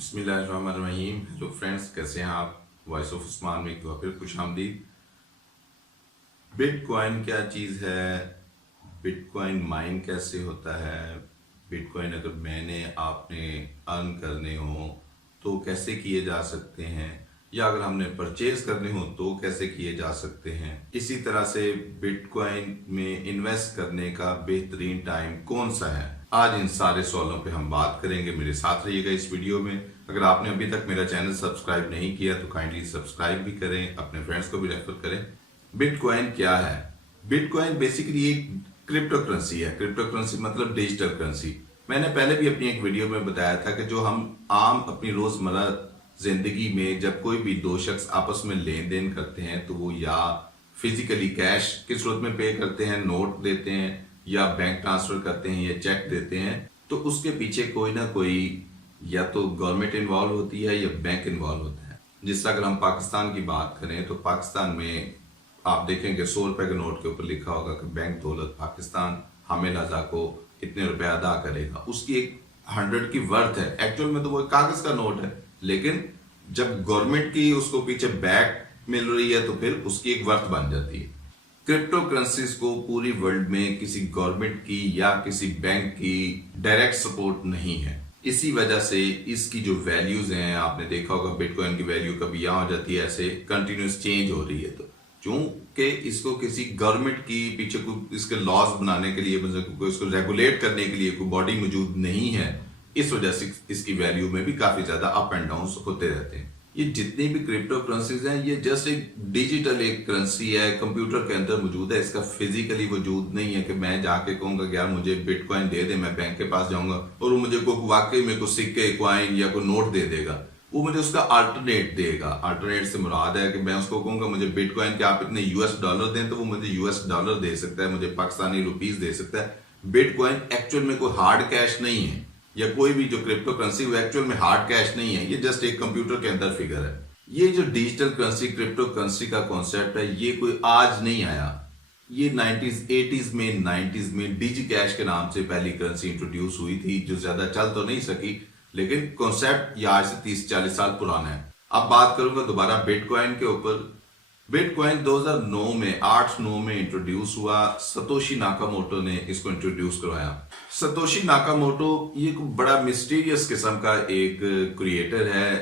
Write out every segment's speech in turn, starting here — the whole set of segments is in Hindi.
बिस्मिल्लाहिर्रहमानिर्रहीम। हेलो फ्रेंड्स, कैसे हैं आप? वॉइस ऑफ उस्मान में एक बार फिर खुश आमदीद। बिटकॉइन क्या चीज़ है? बिटकॉइन माइन कैसे होता है? बिटकॉइन अगर मैंने आपने अर्न करने हो तो कैसे किए जा सकते हैं, या अगर हमने परचेज करने हो तो कैसे किए जा सकते हैं। इसी तरह से बिटकॉइन में इन्वेस्ट करने का बेहतरीन टाइम कौन सा है, आज इन सारे सवालों पे हम बात करेंगे। मेरे साथ रहिएगा इस वीडियो में। अगर आपने अभी तक मेरा चैनल सब्सक्राइब नहीं किया तो काइंडली सब्सक्राइब भी करें, अपने फ्रेंड्स को भी रेफर करें। बिटकॉइन क्या है? बिटकॉइन बेसिकली एक क्रिप्टो करेंसी है। क्रिप्टो करेंसी मतलब डिजिटल करेंसी। मैंने पहले भी अपनी एक वीडियो में बताया था कि जो हम आम अपनी रोजमर्रा जिंदगी में जब कोई भी दो शख्स आपस में लेन देन करते हैं तो वो या फिजिकली कैश की सूरत में पे करते हैं, नोट देते हैं, या बैंक ट्रांसफर करते हैं, या चेक देते हैं, तो उसके पीछे कोई ना कोई या तो गवर्नमेंट इन्वॉल्व होती है या बैंक इन्वॉल्व होता है। जिस अगर हम पाकिस्तान की बात करें तो पाकिस्तान में आप देखेंगे 100 रुपए के नोट के ऊपर लिखा होगा कि बैंक दौलत पाकिस्तान हामिद रजा को इतने रुपए अदा करेगा। उसकी एक 100 की वर्थ है। एक्चुअल में तो वो कागज का नोट है, लेकिन जब गवर्नमेंट की उसको पीछे बैक मिल रही है तो फिर उसकी एक वर्थ बन जाती है। क्रिप्टो करेंसीज को पूरी वर्ल्ड में किसी गवर्नमेंट की या किसी बैंक की डायरेक्ट सपोर्ट नहीं है। इसी वजह से इसकी जो वैल्यूज हैं, आपने देखा होगा बिटकॉइन की वैल्यू कभी यहाँ हो जाती है, ऐसे कंटिन्यूस चेंज हो रही है। तो चूंकि इसको किसी गवर्नमेंट की पीछे कोई इसके लॉज बनाने के लिए, मतलब कोई इसको रेगुलेट करने के लिए कोई बॉडी मौजूद नहीं है, इस वजह से इसकी वैल्यू में भी काफी ज्यादा अप एंड डाउन होते रहते हैं। ये जितनी भी क्रिप्टो करेंसीज हैं ये जस्ट एक डिजिटल एक करेंसी है, कंप्यूटर के अंदर मौजूद है। इसका फिजिकली वजूद नहीं है कि मैं जाके कहूंगा कि यार मुझे बिटकॉइन दे दे, मैं बैंक के पास जाऊंगा और वो मुझे कोई वाकई में कोई सिक्के, कॉइन या कोई नोट दे देगा। वो मुझे उसका अल्टरनेट देगा। अल्टरनेट से मुराद है कि मैं उसको कहूंगा मुझे बिटकॉइन के आप इतने यूएस डॉलर दें, तो वो मुझे यूएस डॉलर दे सकता है, मुझे पाकिस्तानी रुपीस दे सकता है। बिटकॉइन एक्चुअल में कोई हार्ड कैश नहीं है, या कोई भी जो क्रिप्टो करेंसी वो एक्चुअल में हार्ड कैश नहीं है। ये जस्ट एक कंप्यूटर के अंदर फिगर है। ये जो डिजिटल करेंसी, क्रिप्टो करेंसी का कॉन्सेप्ट है, ये कोई आज नहीं आया। ये 90s 80s में 90s में डिजी कैश के नाम से पहली करेंसी इंट्रोड्यूस हुई थी, जो ज्यादा चल तो नहीं सकी, लेकिन कॉन्सेप्ट ये आज से 30-40 साल पुराना है। अब बात करूंगा दोबारा बिटकॉइन के ऊपर। बिटकॉइन 2009 में 8-9 में इंट्रोड्यूस हुआ। सतोशी नाकामोटो ने इसको इंट्रोड्यूस करवाया। सतोशी नाकामोटो ये बड़ा मिस्टीरियस किस्म का एक क्रिएटर है।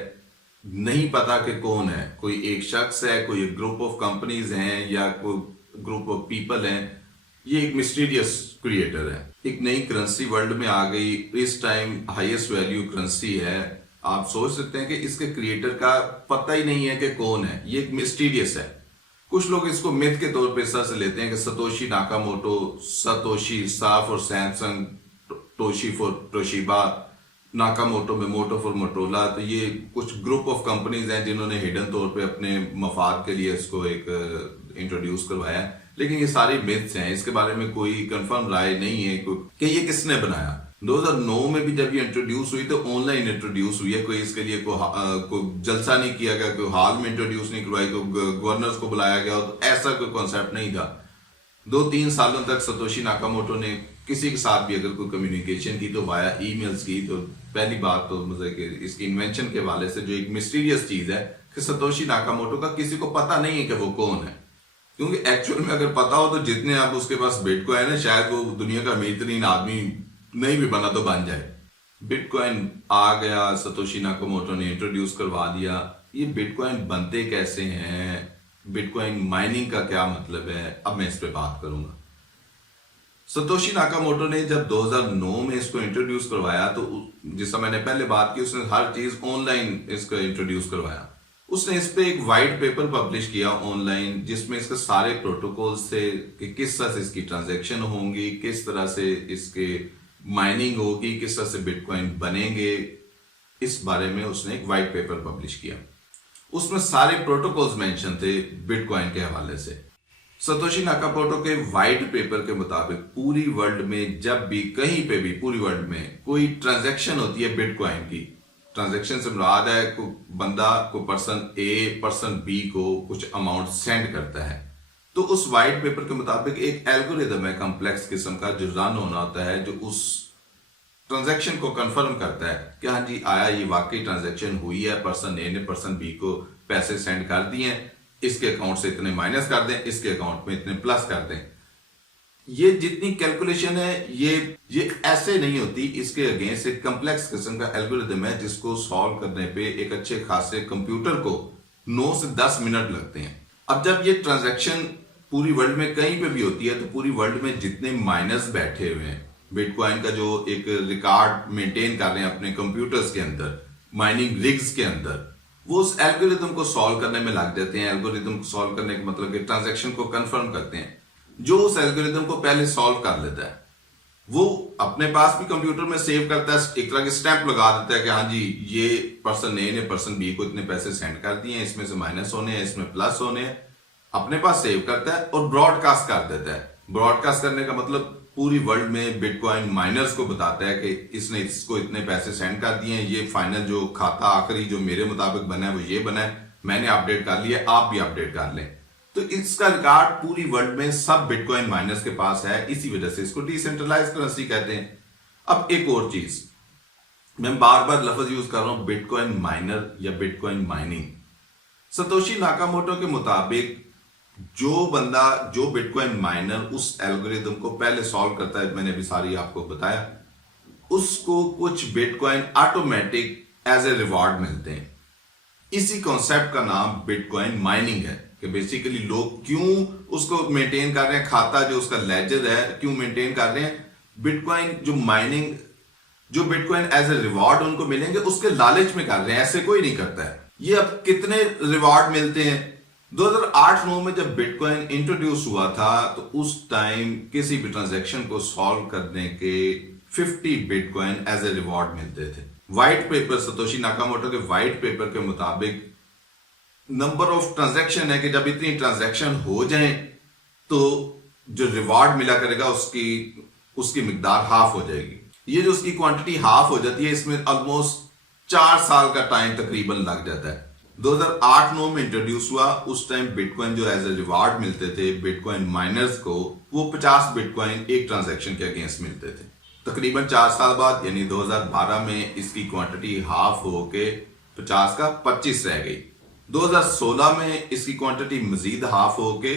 नहीं पता कि कौन है, कोई एक शख्स है, कोई एक ग्रुप ऑफ कंपनीज हैं, या कोई ग्रुप ऑफ पीपल हैं। ये एक मिस्टीरियस क्रिएटर है। एक नई करेंसी वर्ल्ड में आ गई, इस टाइम हाईएस्ट वैल्यू करेंसी है। आप सोच सकते हैं कि इसके क्रिएटर का पता ही नहीं है कि कौन है। ये एक मिस्टीरियस है। कुछ लोग इसको मिथ के तौर पे इस तरह से लेते हैं कि सतोशी नाकामोटो, सतोशी सा फॉर सैमसंग, टोशी फॉर टोशिबा, नाकामोटो में मोटो फॉर मोटोला। तो ये कुछ ग्रुप ऑफ कंपनीज हैं जिन्होंने हिडन तौर पे अपने मफाद के लिए इसको एक इंट्रोड्यूस करवाया। लेकिन ये सारी मिथ्स हैं, इसके बारे में कोई कंफर्म राय नहीं है कि ये किसने बनाया। 2009 में भी जब ये इंट्रोड्यूस हुई तो ऑनलाइन इंट्रोड्यूस हुई है। कोई इसके लिए कोई जलसा नहीं किया गया, कोई हाल में इंट्रोड्यूस नहीं करवाई, कोई गवर्नर्स को बुलाया गया, तो ऐसा कोई कॉन्सेप्ट नहीं था। 2-3 सालों तक सतोशी नाकामोटो ने किसी के साथ भी अगर कोई कम्युनिकेशन की तो वाया ईमेल्स की। तो पहली बात तो मतलब कि इसकी इन्वेंशन के हवाले से जो एक मिस्टीरियस चीज है कि सतोशी नाकामोटो का किसी को पता नहीं है कि वो कौन है। क्योंकि एक्चुअल में अगर पता हो तो जितने आप उसके पास बिटकॉइन है, शायद वो दुनिया का अमीर तरीन आदमी नहीं भी बना तो बन जाए। बिटकॉइन आ गया, सतोशी नाकामोटो ने इंट्रोड्यूस करवा दिया। ये बिटकॉइन बनते कैसे हैं, बिटकॉइन माइनिंग का क्या मतलब है, अब मैं इस पे बात करूंगा। सतोशी नाकामोटो ने जब 2009 में इसको इंट्रोड्यूस करवाया तो जिसका मैंने पहले बात की, उसने हर चीज ऑनलाइन इसको इंट्रोड्यूस करवाया। उसने इस पे एक वाइट पेपर पब्लिश किया ऑनलाइन, जिसमें इसके सारे प्रोटोकॉल्स थे कि किस तरह से इसकी ट्रांजैक्शन होंगी, किस तरह से इसके माइनिंग होगी, किस तरह से बिटकॉइन बनेंगे। इस बारे में उसने एक वाइट पेपर पब्लिश किया। उसमें सारे प्रोटोकॉल्स मेंशन थे बिटकॉइन के हवाले से। सतोशी नाकामोटो के वाइट पेपर के मुताबिक पूरी वर्ल्ड में जब भी कहीं पे भी पूरी वर्ल्ड में कोई ट्रांजैक्शन होती है बिटकॉइन की, ट्रांजैक्शन से मुराद है कोई बंदा, कोई पर्सन ए पर्सन बी को कुछ अमाउंट सेंड करता है, तो उस वाइट पेपर के मुताबिक एक एल्गोरिदम है कॉम्प्लेक्स किस्म का जो रन होना होता है, जो उस ट्रांजैक्शन को कंफर्म करता है कि हाँ जी आया, ये वाकई ट्रांजैक्शन हुई है, पर्सन ए ने पर्सन बी को पैसे सेंड कर दिए हैं, इसके अकाउंट से इतने माइनस कर दें, इसके अकाउंट में इतने प्लस कर दें। ये जितनी कैलकुलेशन है ये ऐसे नहीं होती, इसके अगेंस्ट एक कम्प्लेक्स किस्म का एल्गोरिदम है जिसको सॉल्व करने पे एक अच्छे खासे कंप्यूटर को 9 से 10 मिनट लगते हैं। अब जब ये ट्रांजैक्शन पूरी वर्ल्ड में कहीं पे भी होती है तो पूरी वर्ल्ड में जितने माइनर्स बैठे हुए हैं, बिटकॉइन का जो एक रिकॉर्ड मेंटेन कर रहे हैं अपने कंप्यूटर्स के अंदर, माइनिंग रिग्स के अंदर, वो उस एल्गोरिदम को सॉल्व करने में लग जाते हैं। एल्गोरिदम को सॉल्व करने का मतलब कि ट्रांजैक्शन को कंफर्म करते हैं। जो उस एल्गोरिदम को पहले सॉल्व कर लेता है वो अपने पास भी कंप्यूटर में सेव करता है, एक तरह की स्टैंप लगा देता है कि हाँ जी ये पर्सन ए ने पर्सन बी को इतने पैसे सेंड कर दिए हैं, इसमें से माइनस होने हैं, इसमें प्लस होने हैं, अपने पास सेव करता है और ब्रॉडकास्ट कर देता है। ब्रॉडकास्ट करने का मतलब पूरी वर्ल्ड में बिटकॉइन माइनर्स को बताता है कि इसने इसको इतने पैसे सेंड कर दिए हैं, ये फाइनल जो खाता आखिरी जो मेरे मुताबिक बना है वो ये बना है, मैंने अपडेट कर लिया, आप भी अपडेट कर लें। तो इसका रिकॉर्ड पूरी वर्ल्ड में सब बिटकॉइन माइनर्स के पास है, इसी वजह से इसको डिसेंट्रलाइज करेंसी कहते हैं। अब एक और चीज, मैं बार बार लफ्ज यूज कर रहा हूं, बिटकॉइन माइनर या बिटकॉइन माइनिंग। सतोशी नाकामोटो के मुताबिक जो बंदा, जो बिटकॉइन माइनर उस एल्गोरिदम को पहले सॉल्व करता है, मैंने अभी सारी आपको बताया, उसको कुछ bitcoin automatic as a reward मिलते हैं। इसी कॉन्सेप्ट का नाम बिटकॉइन माइनिंग है कि बेसिकली लोग क्यों उसको मेंटेन कर रहे हैं, खाता जो उसका लेजर है क्यों मेंटेन कर रहे हैं, बिटकॉइन जो माइनिंग, जो बिटकॉइन एज ए रिवॉर्ड उनको मिलेंगे उसके लालच में कर रहे हैं, ऐसे कोई नहीं करता है। ये अब कितने रिवॉर्ड मिलते हैं, 2008-9 में जब बिटकॉइन इंट्रोड्यूस हुआ था तो उस टाइम किसी भी ट्रांजैक्शन को सॉल्व करने के 50 बिटकॉइन एज ए रिवॉर्ड मिलते थे। व्हाइट पेपर, सतोशी नाकामोटो के व्हाइट पेपर के मुताबिक नंबर ऑफ ट्रांजैक्शन है कि जब इतनी ट्रांजैक्शन हो जाए तो जो रिवॉर्ड मिला करेगा उसकी मिकदार हाफ हो जाएगी। ये जो उसकी क्वांटिटी हाफ हो जाती है, इसमें ऑलमोस्ट 4 साल का टाइम तकरीबन लग जाता है। 2008-9 में इंट्रोड्यूस हुआ, उस टाइम बिटकॉइन जो एज ए रिवॉर्ड मिलते थे बिटकॉइन माइनर्स को, वो 50 बिटकॉइन एक ट्रांजैक्शन के अगेंस्ट मिलते थे। तकरीबन 4 साल बाद यानी 2012 में इसकी क्वांटिटी हाफ होके 50 का 25 रह गई। 2016 में इसकी क्वांटिटी मजीद हाफ होके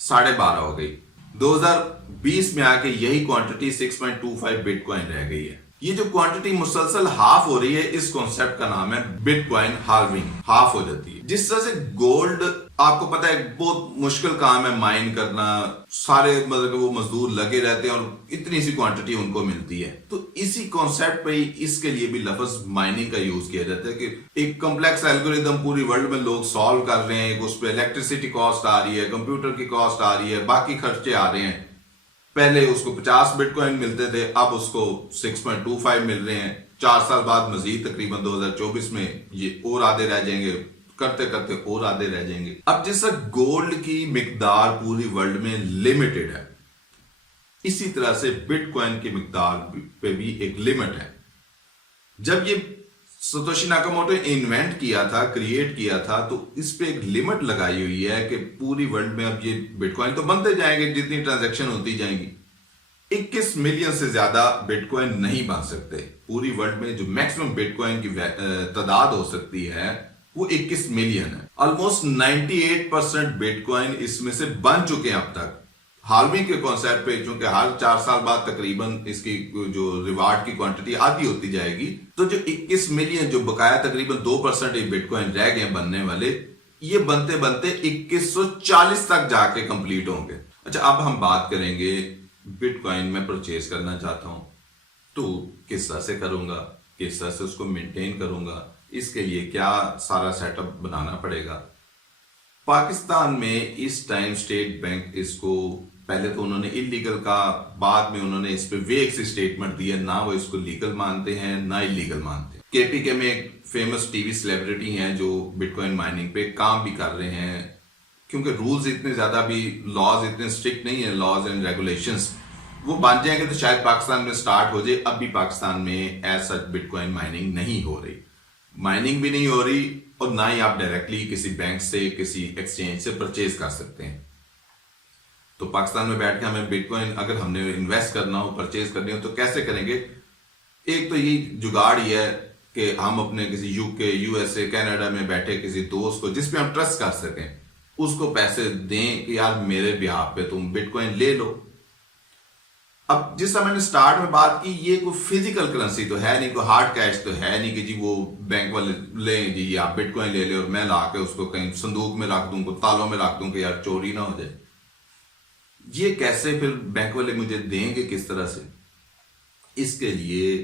12.5 हो गई। 2020 में आके यही क्वांटिटी 6.25 बिटकॉइन रह गई है। ये जो क्वांटिटी मुसलसल हाफ हो रही है, इस कॉन्सेप्ट का नाम है बिटकॉइन हाल्विंग, हाफ हो जाती है। जिस तरह से गोल्ड, आपको पता है बहुत मुश्किल काम है माइन करना, सारे मतलब वो मजदूर लगे रहते हैं और इतनी सी क्वांटिटी उनको मिलती है। तो इसी कॉन्सेप्ट पे ही इसके लिए भी लफ्ज माइनिंग का यूज किया जाता है कि एक कॉम्प्लेक्स एल्गोरिदम पूरी वर्ल्ड में लोग सॉल्व कर रहे हैं, उस पर इलेक्ट्रिसिटी कॉस्ट आ रही है, कंप्यूटर की कॉस्ट आ रही है, बाकी खर्चे आ रहे हैं। पहले उसको 50 बिटकॉइन मिलते थे, अब उसको 6.25 मिल रहे हैं। 4 साल बाद मजीद तकरीबन 2024 में ये और आधे रह जाएंगे, करते करते और आधे रह जाएंगे। अब जैसा गोल्ड की मिकदार पूरी वर्ल्ड में लिमिटेड है, इसी तरह से बिटकॉइन की मिकदार पे भी एक लिमिट है। जब ये सतोशी नाकामोटो इन्वेंट किया था, क्रिएट किया था, तो इस पे एक लिमिट लगाई हुई है कि पूरी वर्ल्ड में अब ये बिटकॉइन तो बनते जाएंगे जितनी ट्रांजैक्शन होती जाएंगी। 21 मिलियन से ज्यादा बिटकॉइन नहीं बन सकते। पूरी वर्ल्ड में जो मैक्सिमम बिटकॉइन की तादाद हो सकती है वो 21 मिलियन है। ऑलमोस्ट 98% बिटकॉइन इसमें से बन चुके हैं अब तक। हाल्विंग के कॉन्सेप्ट पे, चूंकि हर 4 साल बाद तकरीबन इसकी जो रिवार्ड की क्वांटिटी आधी होती जाएगी, तो जो 21 मिलियन जो बकाया तकरीबन 2% बिटकॉइन रह गए बनने वाले, ये बनते बनते 2140 तक जाके कंप्लीट होंगे। अच्छा, अब हम बात करेंगे बिटकॉइन में परचेज करना चाहता हूं तो किस तरह से करूंगा, किस तरह से उसको मेंटेन करूंगा, इसके लिए क्या सारा सेटअप बनाना पड़ेगा। पाकिस्तान में इस टाइम स्टेट बैंक इसको, पहले तो उन्होंने इलीगल का, बाद में उन्होंने इस पे वेग सी स्टेटमेंट दिया, ना वो इसको लीगल मानते हैं ना इलीगल मानते हैं। केपीके में एक फेमस टीवी सेलिब्रिटी हैं जो बिटकॉइन माइनिंग पे काम भी कर रहे हैं, क्योंकि रूल्स इतने ज्यादा भी, लॉज इतने स्ट्रिक्ट नहीं है, लॉज एंड रेगुलेशंस, वो बन जाएंगे तो शायद पाकिस्तान में स्टार्ट हो जाए। अब भी पाकिस्तान में एज सच बिटकॉइन माइनिंग नहीं हो रही, माइनिंग भी नहीं हो रही, और ना ही आप डायरेक्टली किसी बैंक से, किसी एक्सचेंज से परचेज कर सकते हैं। तो पाकिस्तान में बैठ के हमें बिटकॉइन अगर हमने इन्वेस्ट करना हो, परचेज करनी हो, तो कैसे करेंगे? एक तो ये जुगाड़ ही है कि हम अपने किसी यूके, यूएसए, कनाडा में बैठे किसी दोस्त को जिस पे हम ट्रस्ट कर सकें उसको पैसे दें कि यार मेरे बिहाफ पे तुम बिटकॉइन ले लो। अब जिस समय मैंने स्टार्ट में बात की, ये कोई फिजिकल करेंसी तो है नहीं, कोई हार्ड कैश तो है नहीं कि जी वो बैंक वाले लें जी आप बिटकॉइन ले ले और मैं ला के उसको कहीं संदूक में रख दूं, तालों में रख दूं कि यार चोरी ना हो जाए। ये कैसे फिर बैंक वाले मुझे देंगे किस तरह से? इसके लिए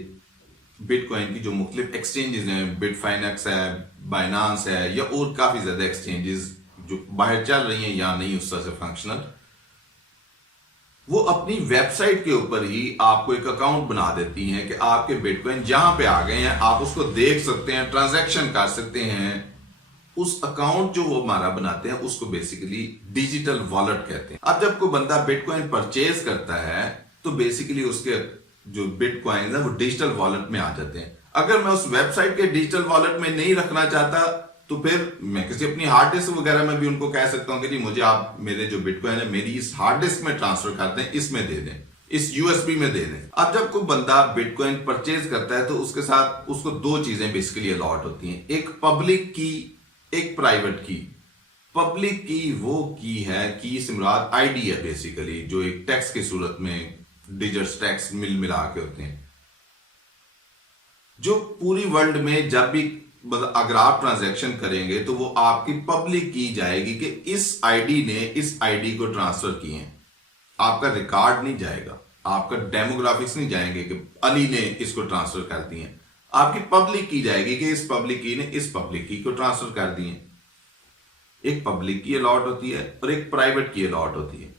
बिटकॉइन की जो मुख्तलिफ एक्सचेंजेस हैं, बिटफाइनेक्स है, बाइनांस है, या और काफी ज्यादा एक्सचेंजेस जो बाहर चल रही हैं या नहीं उस तरह से फंक्शनल, वो अपनी वेबसाइट के ऊपर ही आपको एक अकाउंट बना देती हैं कि आपके बिटकॉइन जहां पे आ गए हैं आप उसको देख सकते हैं, ट्रांजैक्शन कर सकते हैं। उस अकाउंट जो वो हमारा बनाते हैं उसको बेसिकली डिजिटल वॉलेट कहते हैं। अब जब कोई बंदा बिटकॉइन परचेज करता है तो बेसिकली उसके जो बिटकॉइन है वो डिजिटल वॉलेट में आ जाते हैं। अगर मैं उस वेबसाइट के डिजिटल वॉलेट में नहीं रखना चाहता तो फिर मैं किसी अपनी हार्ड डिस्क वगैरह में भी उनको कह सकता हूं कि जी मुझे आप मेरे जो बिटकॉइन है मेरी इस हार्ड डिस्क में ट्रांसफर कर दें, इसमें दे दें, इस यूएसबी में दे दें। अब जब कोई बंदा बिटकॉइन परचेज करता है तो उसके साथ उसको दो चीजें बेसिकली अलॉट होती हैं, एक पब्लिक की, एक प्राइवेट की। पब्लिक की वो की है, की से मुराद आईडी है बेसिकली, जो एक टैक्स की सूरत में डिजिट्स टैक्स मिला के होते हैं, जो पूरी वर्ल्ड में जब भी अगर आप ट्रांजैक्शन करेंगे तो वो आपकी पब्लिक की जाएगी कि इस आईडी ने इस आईडी को ट्रांसफर किए हैं। आपका रिकॉर्ड नहीं जाएगा, आपका डेमोग्राफिक्स नहीं जाएंगे कि अली ने इसको ट्रांसफर कर दिए। आपकी पब्लिक की जाएगी कि इस पब्लिक की ने इस पब्लिक की को ट्रांसफर कर दिए। एक पब्लिक की अलॉट होती है और एक प्राइवेट की अलॉट होती है।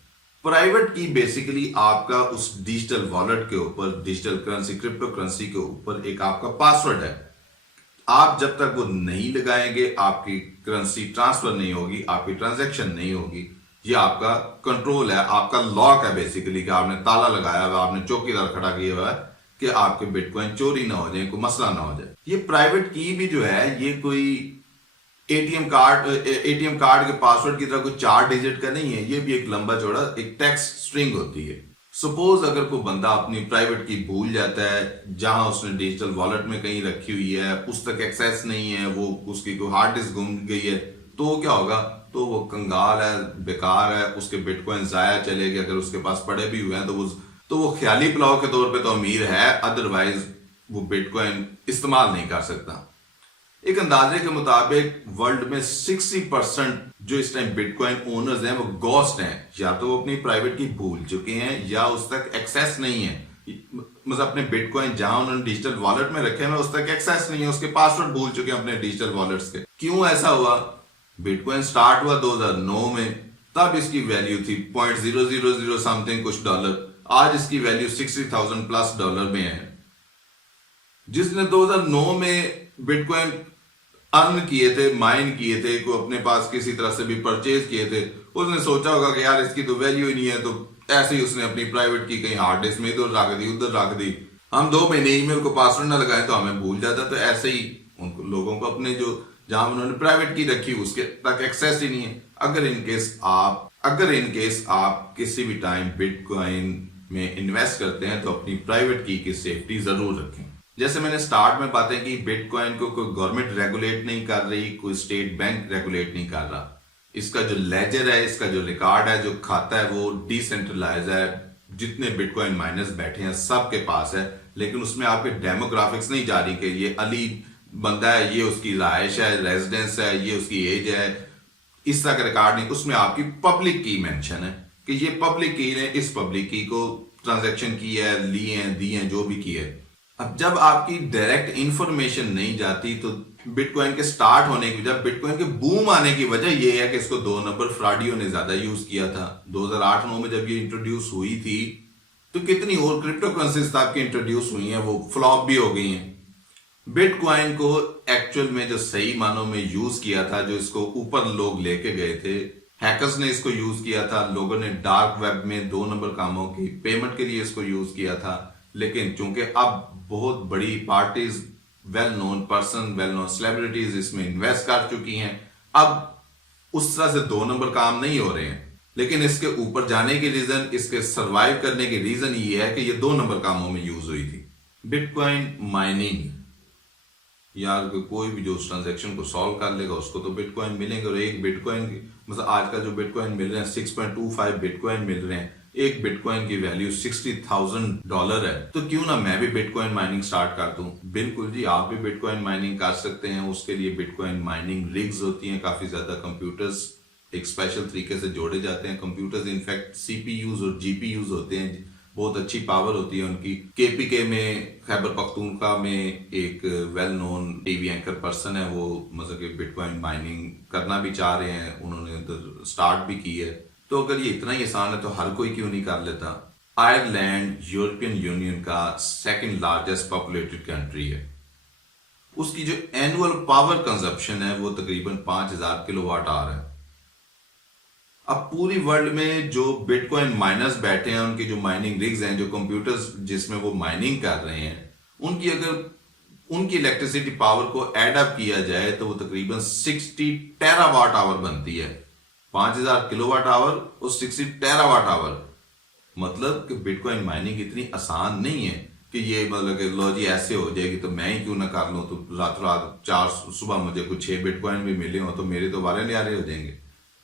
प्राइवेट की बेसिकली आपका उस डिजिटल वॉलेट के ऊपर, डिजिटल करेंसी, क्रिप्टो करेंसी के ऊपर एक आपका पासवर्ड है। आप जब तक वो नहीं लगाएंगे आपकी करेंसी ट्रांसफर नहीं होगी, आपकी ट्रांजैक्शन नहीं होगी। ये आपका कंट्रोल है, आपका लॉक है बेसिकली कि आपने ताला लगाया हुआ, आपने चौकीदार खड़ा किया हुआ है कि आपके बिटकॉइन चोरी ना हो जाए, कोई मसला ना हो जाए। ये प्राइवेट की भी जो है ये कोई एटीएम कार्ड के पासवर्ड की तरह कोई 4 डिजिट का नहीं है, ये भी एक लंबा चौड़ा एक टेक्स्ट स्ट्रिंग होती है। सपोज अगर कोई बंदा अपनी प्राइवेट की भूल जाता है, जहां उसने डिजिटल वॉलेट में कहीं रखी हुई है, उस तक एक्सेस नहीं है, वो उसकी कोई हार्ड डिस्क गुम गई है, तो क्या होगा? तो वो कंगाल है, बेकार है, उसके बिटकॉइन जाया चले गए। अगर उसके पास पड़े भी हुए हैं तो वो ख्याली पुलाव के तौर पे तो अमीर है, अदरवाइज वो बिटकॉइन इस्तेमाल नहीं कर सकता। एक अंदाजे के मुताबिक वर्ल्ड में 60% जो इस टाइम बिटकॉइन ओनर्स हैं वो गोस्ट हैं, या तो वो अपनी प्राइवेट की भूल चुके हैं या उस तक एक्सेस नहीं है। मतलब अपने बिटकॉइन जहां उन्होंने डिजिटल वॉलेट में रखे हैं उस तक एक्सेस नहीं है, उसके पासवर्ड भूल चुके हैं अपने डिजिटल वॉलेट्स के। क्यों ऐसा हुआ? बिटकॉइन स्टार्ट हुआ 2009 में, तब इसकी वैल्यू थी 0.000 समथिंग कुछ डॉलर। आज इसकी वैल्यू $60,000+ में है। जिसने 2009 में बिटकॉइन अर्न किए थे, माइन किए थे, को अपने पास किसी तरह से भी परचेज किए थे, उसने सोचा होगा कि यार इसकी तो वैल्यू ही नहीं है, तो ऐसे ही उसने अपनी प्राइवेट की कहीं हार्ड डिस्क में इधर रख दी, उधर रख दी। हम 2 महीने ईमेल को पासवर्ड ना लगाए तो हमें भूल जाता। तो ऐसे ही उनको लोगों को अपने जो जहां उन्होंने प्राइवेट की रखी उसके तक एक्सेस ही नहीं है। अगर इनकेस आप किसी भी टाइम बिटकॉइन में इन्वेस्ट करते हैं तो अपनी प्राइवेट की सेफ्टी जरूर रखें। जैसे मैंने स्टार्ट में बातें की, बिटकॉइन को कोई गवर्नमेंट रेगुलेट नहीं कर रही, कोई स्टेट बैंक रेगुलेट नहीं कर रहा। इसका जो लेजर है, इसका जो रिकॉर्ड है, जो खाता है, वो डिसेंट्रलाइज है। जितने बिटकॉइन माइनर्स बैठे हैं सबके पास है, लेकिन उसमें आपके डेमोग्राफिक्स नहीं जा रही कि ये अली बंदा है, ये उसकी रहायश है, रेजिडेंस है, ये उसकी एज है, इस तरह का रिकॉर्ड नहीं। उसमें आपकी पब्लिक की मेंशन है कि ये पब्लिक की ने इस पब्लिक की को ट्रांजैक्शन की है, लिए हैं, दिए हैं, जो भी की है। अब जब आपकी डायरेक्ट इंफॉर्मेशन नहीं जाती तो बिटकॉइन के स्टार्ट होने की वजह, बिटकॉइन के बूम आने की वजह यह है कि इसको 2 नंबर फ्रॉडियों ने ज्यादा यूज किया था। 2008-9 में जब ये इंट्रोड्यूस हुई थी तो कितनी और क्रिप्टो करेंसीज आपकी इंट्रोड्यूस हुई हैं, वो फ्लॉप भी हो गई हैं। बिटकॉइन को एक्चुअल में जो सही मानों में यूज किया था, जो इसको ऊपर लोग लेके गए थे, हैकर्स ने इसको यूज किया था, लोगों ने डार्क वेब में 2 नंबर कामों की पेमेंट के लिए इसको यूज किया था। लेकिन चूंकि अब बहुत बड़ी parties, well known person, well known celebrities इसमें इन्वेस्ट कर चुकी हैं, अब उस तरह से 2 नंबर काम नहीं हो रहे हैं। लेकिन इसके ऊपर जाने की रीजन, इसके सरवाइव करने की रीजन ये है कि ये 2 नंबर कामों में यूज हुई थी। बिटकॉइन माइनिंग, यार कोई भी जो उस ट्रांजैक्शन को सॉल्व कर लेगा उसको तो बिटकॉइन मिलेंगे। और एक बिटकॉइन मतलब आज का जो बिटकॉइन मिल रहे हैं 6.25 बिटकॉइन मिल रहे हैं, एक बिटकॉइन की वैल्यू $60,000 है। तो क्यों ना मैं भी बिटकॉइन माइनिंग स्टार्ट कर दूं। बिल्कुल जी, आप भी बिटकॉइन माइनिंग कर सकते हैं। उसके लिए बिटकॉइन माइनिंग रिग्स होती हैं, काफी ज्यादा कंप्यूटर्स एक स्पेशल तरीके से जोड़े जाते हैं। कंप्यूटर्स इनफैक्ट सीपीयूज और जीपीयूज होते हैं, बहुत अच्छी पावर होती है उनकी। केपीके में, खैबर पख्तूनख्वा में एक well known TV anchor person है, वो मतलब कि बिटकॉइन माइनिंग करना भी चाह रहे हैं, उन्होंने उधर स्टार्ट भी की है। तो अगर ये इतना ही आसान है तो हर कोई क्यों नहीं कर लेता। आयरलैंड यूरोपियन यूनियन का सेकंड लार्जेस्ट पॉपुलेटेड कंट्री है। उसकी जो एनुअल पावर कंजप्शन है वो तकरीबन 5,000 किलोवाट आवर है। अब पूरी वर्ल्ड में जो बिटकॉइन माइनर्स बैठे हैं, उनकी जो माइनिंग रिग्स हैं, जो कंप्यूटर्स जिसमें वो माइनिंग कर रहे हैं, उनकी अगर उनकी इलेक्ट्रिसिटी पावर को एड अप किया जाए तो वो तकरीबन 60 टेरावाट आवर बनती है। 5,000 किलोवाट आवर और 60 टेरावाट आवर। मतलब कि बिटकॉइन माइनिंग इतनी आसान नहीं है कि ये मतलब कि लो जी ऐसे हो जाएगी तो मैं ही क्यों ना कर लूं, तो रात रात 4 सुबह मुझे कुछ 6 बिटकॉइन भी मिले हो तो मेरे तो वारे न्यारे हो जाएंगे।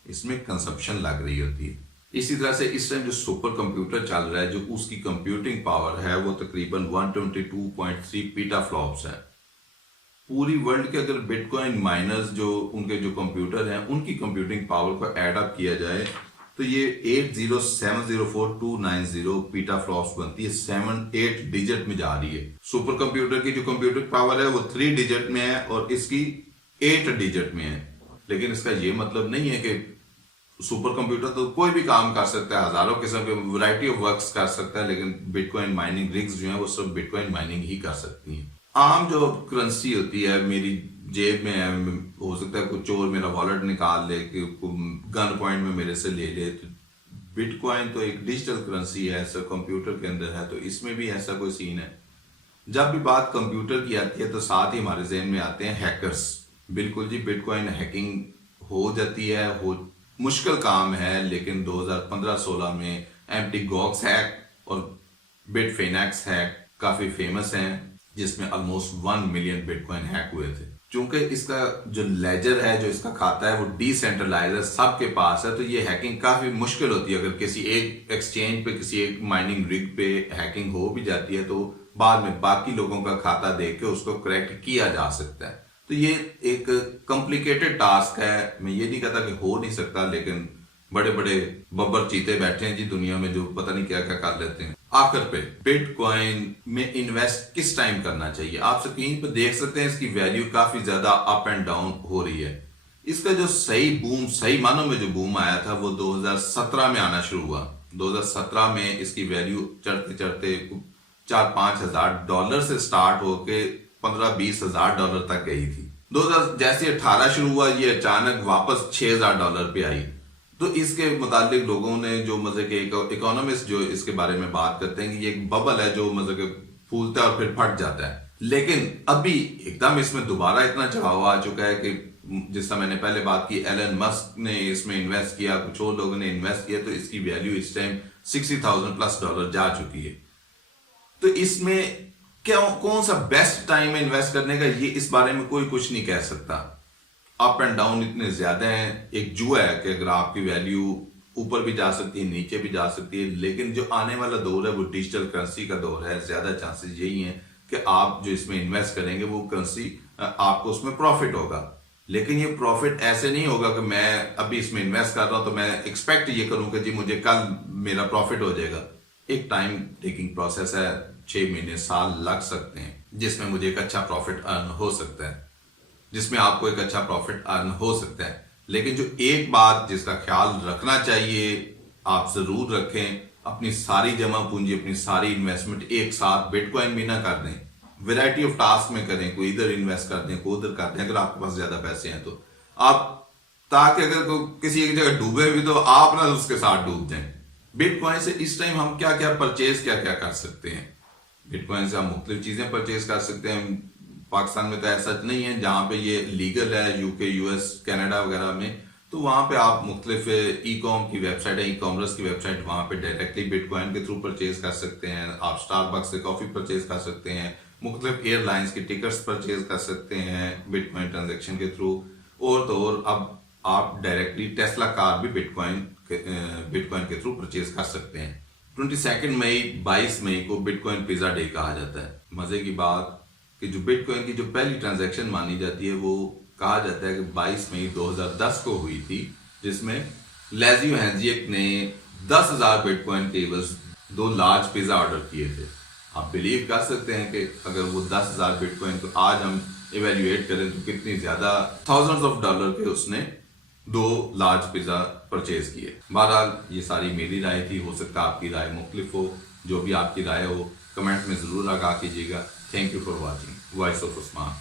इसमें कंजप्शन लग रही होती है। इसी तरह से इस टाइम जो सुपर कंप्यूटर चल रहा है, जो उसकी कंप्यूटिंग पावर है वो तकरीबन 122.3 पीटाफ्लॉप्स है। पूरी वर्ल्ड के अगर बिटकॉइन माइनर्स जो उनके जो कंप्यूटर हैं उनकी कंप्यूटिंग पावर को एड अप किया जाए तो ये 80704290 पीटाफ्लॉप्स बनती है। 7-8 डिजिट में जा रही है। सुपर कंप्यूटर की जो कंप्यूटिंग पावर है वो 3 डिजिट में है और इसकी 8 डिजिट में है। लेकिन इसका ये मतलब नहीं है कि सुपर कंप्यूटर तो कोई भी काम कर सकता है, हजारों किस्म के वैरायटी ऑफ वर्क्स कर सकता है, लेकिन बिटकॉइन माइनिंग रिग्स जो है वो सब बिटकॉइन माइनिंग ही कर सकती हैं। आम जो करेंसी होती है मेरी जेब में है, हो सकता है कुछ चोर मेरा वॉलेट निकाल ले, कि गन पॉइंट में मेरे से ले ले, तो बिटकॉइन तो एक डिजिटल करेंसी है, सब कंप्यूटर के अंदर है, तो इसमें भी ऐसा कोई सीन है। जब भी बात कंप्यूटर की आती है तो साथ ही हमारे जहन में आते हैं हैकर्स। बिल्कुल जी, बिटकॉइन हैकिंग हो जाती है, हो मुश्किल काम है, लेकिन 2015-16 में एम्प्टी गॉक्स हैक और बिटफिनेक्स हैक काफी फेमस हैं, जिसमें ऑलमोस्ट 1 मिलियन बिटकॉइन हैक हुए थे। चूंकि इसका जो लेजर है, जो इसका खाता है, वो डिसेंट्रलाइज है, सबके पास है, तो ये हैकिंग काफी मुश्किल होती है। अगर किसी एक एक्सचेंज पे, किसी एक माइनिंग रिग पे हैकिंग हो भी जाती है तो बाद में बाकी लोगों का खाता देख के उसको करेक्ट किया जा सकता है। तो ये एक कॉम्प्लिकेटेड टास्क है। मैं ये नहीं कहता कि हो नहीं सकता, लेकिन बड़े बड़े बब्बर चीते बैठे हैं जी दुनिया में जो पता नहीं क्या क्या कर लेते हैं। आखिर पे बिटकॉइन में इन्वेस्ट किस टाइम करना चाहिए? आप स्क्रीन पर देख सकते हैं इसकी वैल्यू काफी ज्यादा अप एंड डाउन हो रही है। इसका जो सही बूम, सही मानों में जो बूम आया था वो 2017 में आना शुरू हुआ। 2017 में इसकी वैल्यू चढ़ते चढ़ते $4-5 हजार से स्टार्ट होके $15-20 हजार तक गई थी। 2000 जैसे 18 शुरू हुआ, ये अचानक वापस $6,000 पे आई। तो इसके मुतालिक लोगों ने जो मतलब के इकोनॉमिस्ट जो इसके बारे में बात करते हैं कि ये एक बबल है जो मतलब के फूलता है और फिर फट जाता है। लेकिन अभी एकदम इसमें दोबारा इतना चढ़ाव आ चुका है कि जिसका मैंने पहले बात की, एलन मस्क ने इसमें इन्वेस्ट किया, कुछ और लोगों ने इन्वेस्ट किया, तो इसकी वैल्यू इस टाइम $60,000+ जा चुकी है। तो इसमें क्या कौन सा बेस्ट टाइम है इन्वेस्ट करने का, ये इस बारे में कोई कुछ नहीं कह सकता। अप एंड डाउन इतने ज्यादा हैं। एक जुआ है कि अगर आपकी वैल्यू ऊपर भी जा सकती है, नीचे भी जा सकती है, लेकिन जो आने वाला दौर है वो डिजिटल करेंसी का दौर है। ज्यादा चांसेस यही हैं कि आप जो इसमें इन्वेस्ट करेंगे वो करेंसी आपको उसमें प्रॉफिट होगा। लेकिन ये प्रॉफिट ऐसे नहीं होगा कि मैं अभी इसमें इन्वेस्ट कर रहा हूं तो मैं एक्सपेक्ट ये करूं कि जी मुझे कल मेरा प्रॉफिट हो जाएगा। एक टाइम टेकिंग प्रोसेस है, 6 महीने साल लग सकते हैं, जिसमें मुझे एक अच्छा प्रॉफिट अर्न हो सकता है, जिसमें आपको एक अच्छा प्रॉफिट अर्न हो सकता है। लेकिन जो एक बात जिसका ख्याल रखना चाहिए, आप जरूर रखें, अपनी सारी जमा पूंजी, अपनी सारी इन्वेस्टमेंट एक साथ बिटकॉइन भी ना कर दें, वैरायटी ऑफ टास्क में करें। कोई इधर इन्वेस्ट कर दें, कोई उधर कर दें, अगर आपके पास ज्यादा पैसे हैं तो आप, ताकि अगर किसी एक जगह डूबे भी तो आप ना उसके साथ डूब जाएं। बिटकॉइन से इस टाइम हम क्या क्या परचेज क्या क्या कर सकते हैं? बिटकॉइन से हम मुख्तलिफ चीजें परचेज कर सकते हैं। पाकिस्तान में तो ऐसा नहीं है, जहां पे ये लीगल है, यूके, यूएस, कनाडा वगैरह में तो वहाँ पे आप मुख्तलिफ ई कॉम की वेबसाइट है, ई कॉमर्स की वेबसाइट, वहाँ पे डायरेक्टली बिटकॉइन के थ्रू परचेज कर सकते हैं। आप स्टारबक्स से कॉफ़ी परचेज कर सकते हैं, मुख्तलिफ एयरलाइंस के टिकट्स परचेज कर सकते हैं बिटकॉइन ट्रांजेक्शन के थ्रू। और तो और अब आप डायरेक्टली टेस्ला कार भी बिटकॉइन के थ्रू परचेज कर सकते हैं। 22 मई 22 मई को बिटकॉइन पिज़्ज़ा डे कहा जाता है। मज़े की बात कि जो बिटकॉइन की जो पहली ट्रांजैक्शन मानी जाती है वो कहा जाता है कि 22 मई 2010 को हुई थी, जिसमें लेजियो हेंजियक ने 10,000 बिटकॉइन के एवज 2 लार्ज पिज़्ज़ा ऑर्डर किए थे। आप बिलीव कर सकते हैं कि अगर वो 10,000 बिटकॉइन को आज हम इवेल्युएट करें तो कितनी ज़्यादा थाउजेंड्स ऑफ डॉलर के उसने 2 लार्ज पिज़्ज़ा परचेज किए। बहरहाल ये सारी मेरी राय थी, हो सकता है आपकी राय मुख्तलिफ हो। जो भी आपकी राय हो कमेंट में ज़रूर आगाह कीजिएगा। Thank you for watching voice of Usman.